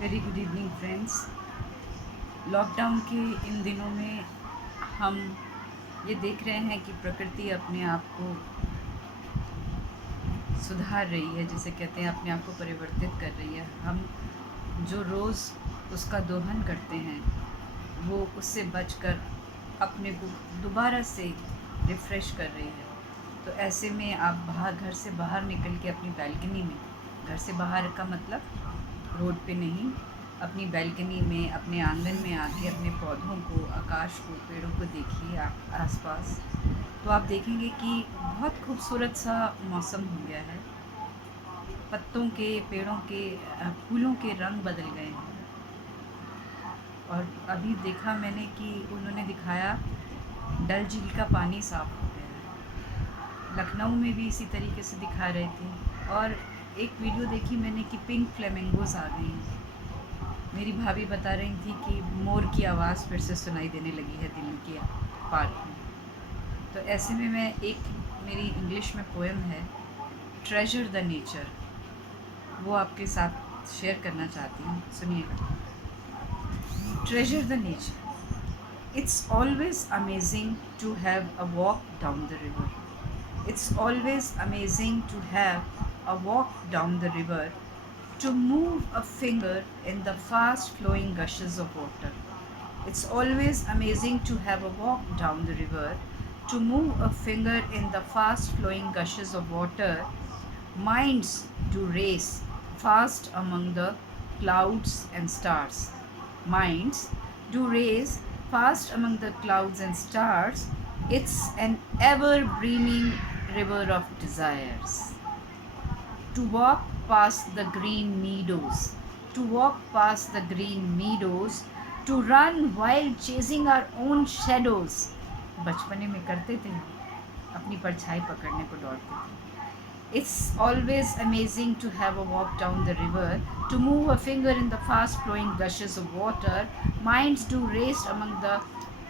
Very good evening friends. Lockdown के इन दिनों में हम ये देख रहे हैं कि प्रकृति अपने आप को सुधार रही है, जिसे कहते हैं अपने आप को परिवर्तित कर रही है। हम जो रोज़ उसका दोहन करते हैं वो उससे बचकर अपने को दोबारा से रिफ़्रेश कर रही है। तो ऐसे में आप घर से बाहर निकल के अपनी बैल्कनी में, घर से बाहर का मतलब रोड पे नहीं, अपनी बैल्कनी में, अपने आंगन में आके अपने पौधों को, आकाश को, पेड़ों को देखिए आसपास, तो आप देखेंगे कि बहुत खूबसूरत सा मौसम हो गया है। पत्तों के, पेड़ों के, फूलों के रंग बदल गए हैं। और अभी देखा मैंने कि उन्होंने दिखाया डल झील का पानी साफ़ हो गया है। लखनऊ में भी इसी तरीके से दिखा रहे थे। और एक वीडियो देखी मैंने कि पिंक फ्लेमिंगोज़ आ गई हैं। मेरी भाभी बता रही थी कि मोर की आवाज़ फिर से सुनाई देने लगी है दिल्ली के पार्क में। तो ऐसे में मैं मेरी इंग्लिश में पोएम है, ट्रेजर द नेचर, वो आपके साथ शेयर करना चाहती हूँ। सुनिएगा। Treasure the nature, it's always amazing to have a walk down the river. It's always amazing to have a walk down the river, to move a finger in the fast flowing gushes of water. It's always amazing to have a walk down the river, to move a finger in the fast flowing gushes of water. Minds do race fast among the clouds and stars. Minds do race fast among the clouds and stars. It's an ever brimming river of desires. To walk past the green meadows, to walk past the green meadows, to run while chasing our own shadows. बचपने में करते थे, अपनी परछाई पकड़ने को दौड़ते थे। It's always amazing to have a walk down the river, to move a finger in the fast flowing gushes of water. Minds do race among the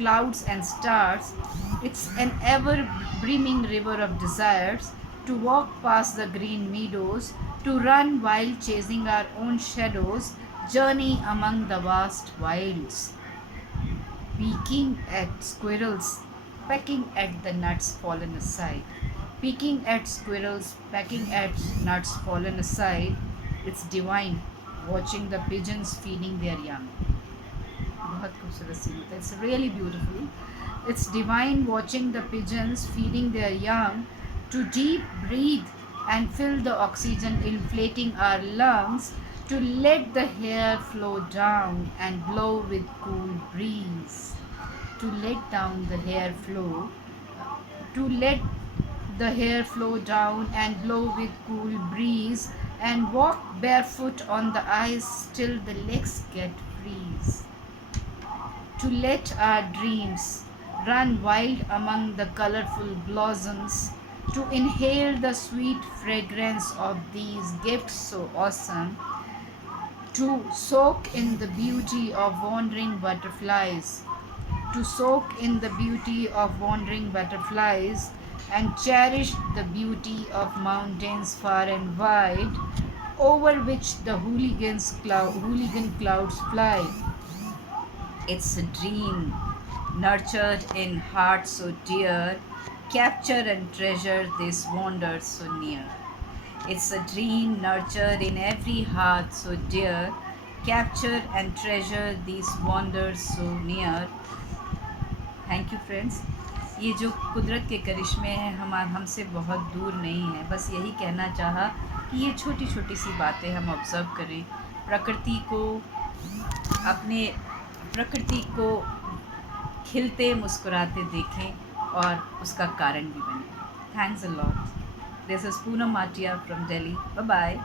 clouds and stars. It's an ever brimming river of desires. To walk past the green meadows, to run while chasing our own shadows, journey among the vast wilds, peeking at squirrels, pecking at the nuts fallen aside. Peeking at squirrels, pecking at nuts fallen aside. It's divine watching the pigeons feeding their young. बहुत खूबसूरत scene होता है. It's really beautiful. It's divine watching the pigeons feeding their young, to deep breathe and fill the oxygen inflating our lungs, to let the hair flow down and blow with cool breeze, to let down the hair flow, to let the hair flow down and blow with cool breeze, and walk barefoot on the ice till the legs get freeze, to let our dreams run wild among the colorful blossoms, to inhale the sweet fragrance of these gifts so awesome, to soak in the beauty of wandering butterflies, to soak in the beauty of wandering butterflies, and cherish the beauty of mountains far and wide, over which the hooligan clouds fly. It's a dream nurtured in heart so dear, capture and treasure this wonder so near. It's a dream nurtured in every heart so dear, capture and treasure these wonders so near. Thank you friends. ये जो कुदरत के करिश्मे हैं हमसे बहुत दूर नहीं है। बस यही कहना चाहा कि ये छोटी छोटी सी बातें हम ऑब्ज़र्व करें, प्रकृति को, अपने प्रकृति को खिलते मुस्कुराते देखें और उसका कारण भी बने। Thanks a lot. This is Poonam Matia from Delhi. Bye bye.